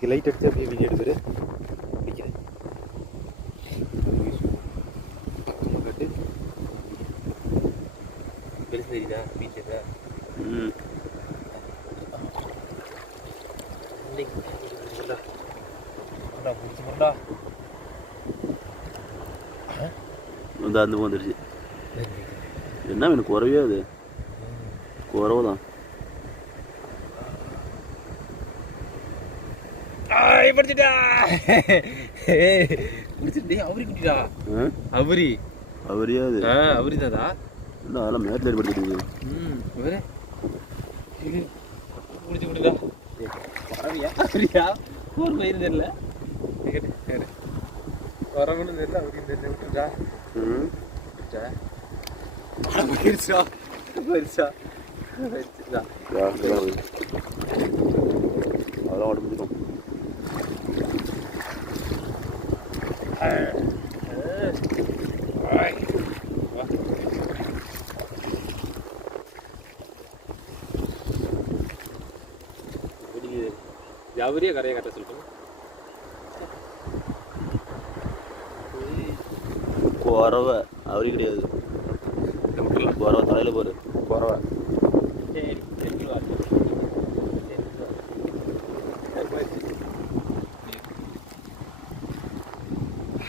இதுக்கு லைட் அடிச்சு அப்படியே வீடியோ எடுத்துரு பிடிக்கிறேன் கட்டு பெருசு தெரியுதா மீன் தெரியுதா முடிச்சுடா அந்த வந்துடுச்சு என்ன எனக்கு குறவே அது குறவு தான் படிச்சுட்டா முடிச்சுட்டே அவரி குட்டிடா அவரி அவரியா அது அவரிதாதா இல்லை அதெல்லாம் மேட்டில் ஏற்படுத்திட்டு வேறு முடிச்சு விடுதா வரவியா அவரியா ஒரு பயிர் தெரியல வரவனு தெரியல அவரையும் தெரியல விட்டுட்டா பயிர்ச்சா பயிர்ச்சா பயிர்ச்சுதா அதெல்லாம் உடம்புக்கும் அவரே கரையை கட்ட சொல்லிட்டோம் குறவை அவரி கிடையாது குறவை தலையில் போகிற குறவை